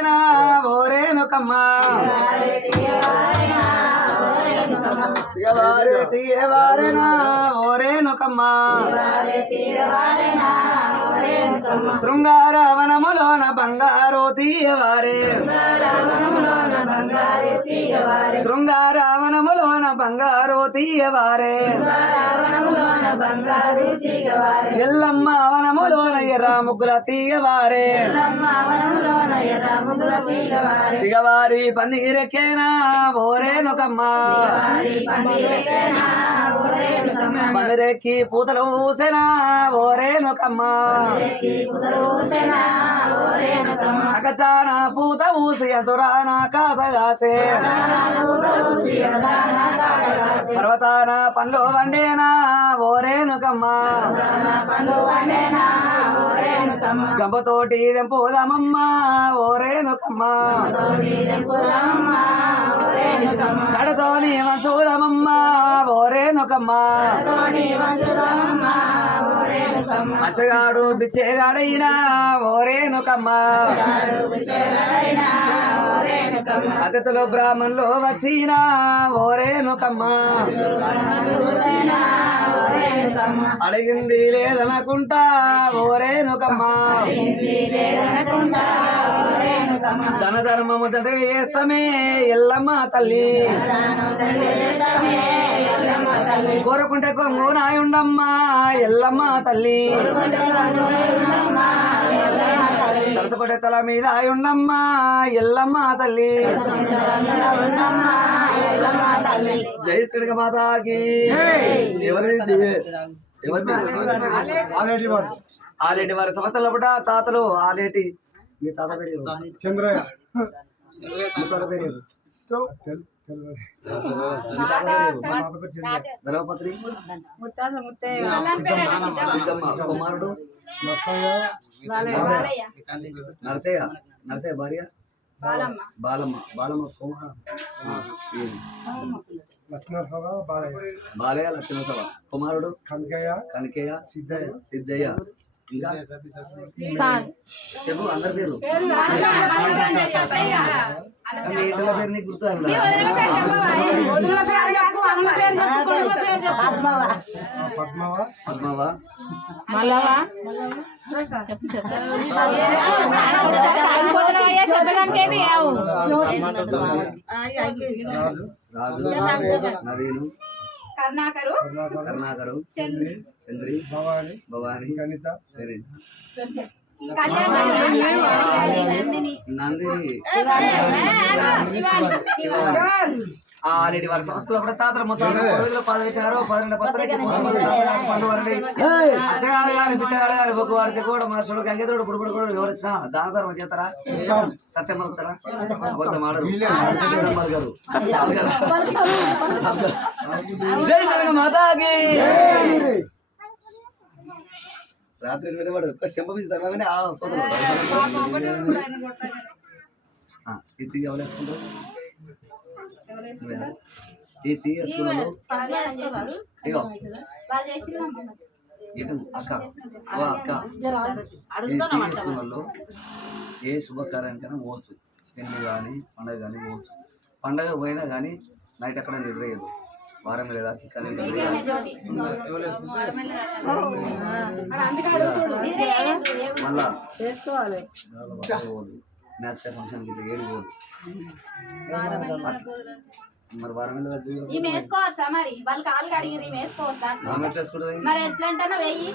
తీయవారేనా ఓరేనుకమ్మ తీయవారేనా ఓరేనుకమ్మ శృంగారవనములోన బంగారు తీయవారే శృంగారవనములోన బంగారు తీయవారే ఎల్లమ్మ వనములోన ఎర్ర ముగ్గుల తీయవారే తీయవారి పందిరెక్కేనా ఓరేనుకమ్మ పందిరెక్కి పూతలు ఊసేనా ఓరేనుకమ్మ అకచాన పూత ఊసి ఎదురాన కాదగాసే పర్వతాన పండ్లు వండేనా ఓరేనుకమ్మ గంపతోటి దెంపుదామమ్మ ఓరేనుకమ్మ సడతోని మంచూదమమ్మ ఓరేనుకమ్మ మచ్చగాడు బిచ్చేగాడైనా ఓరేనుకమ్మ అతిథులు బ్రాహ్మణులు వచ్చినా ఓరేనుకమ్మ అడిగింది లేదనుకుంటా ఓరేనుకమ్మ ధన ధర్మము తండ్రి చేస్తామే ఎల్లమ్మ తల్లి కోరుకుంటే కొంగు నాయుండమ్మా ఎల్లమ్మ తల్లి తలసపడే తల మీద ఆయుండమ్మా ఎల్లమ్మ తల్లి జై శ్రీగా మాతాకి ఎవరిది ఆలేటి వారి సంవత్సరాల పుట తాతలు ఆలేటి మీ తాత పేరు చంద్రయ్య మీ తాత పేరు ధర్మపత్రి కుమారుడు నరసయ్య నరసయ్య భార్య బాలమ్మ బాలమ్మ బాలయ్య లక్ష్మణ సభ కుమారుడు కనకయ్య సిద్ధయ్య ఇంకా చెప్పు అందరి పేరు మీ ఇంట్లో పేరు నీకు గుర్తు పద్మవా రాజు నవీను కరుణాకరు చంద్రి భవాని నందిని ఆలేటి వారి సంస్థలో కూడా తాతలు మొత్తం 3 రోజులు 10 పెట్టారు 12 పత్రిక అచ్చగాడు గాని పిచ్చగాడు గాని ఒక వాడు చెక్కుడు మాస్టరుడు గంగేతుడు బుడుబుడు కూడా ఎవరు వచ్చినా దాన ధర్మం చేస్తారా సత్యం పలుకుతారా అబద్ధం ఆడరు పలకరు జై జగన్ మాతాకి రాత్రి వినబడు చెంపిస్తారు ఇది ఎవరేసుకుంటారు ఈ తీయేసుకున్నాను ఇగో అక్క అక్క తీయేసుకున్న ఏ శుభకార్యానికైనా పోవచ్చు పెళ్లి కానీ పండగ కానీ పోవచ్చు పండగ పోయినా కానీ నైట్ అక్కడ నిద్రయ్యదు వారం లేదా కానీ మళ్ళా మ్యాచ్ ఫంక్షన్ ఇట్లా ఏడు పోదు మరి వారం వేసుకోవచ్చా మరి వాళ్ళు కాలు కడిగి వేసుకోవచ్చా మరి ఎట్లా అంటే వెయ్యి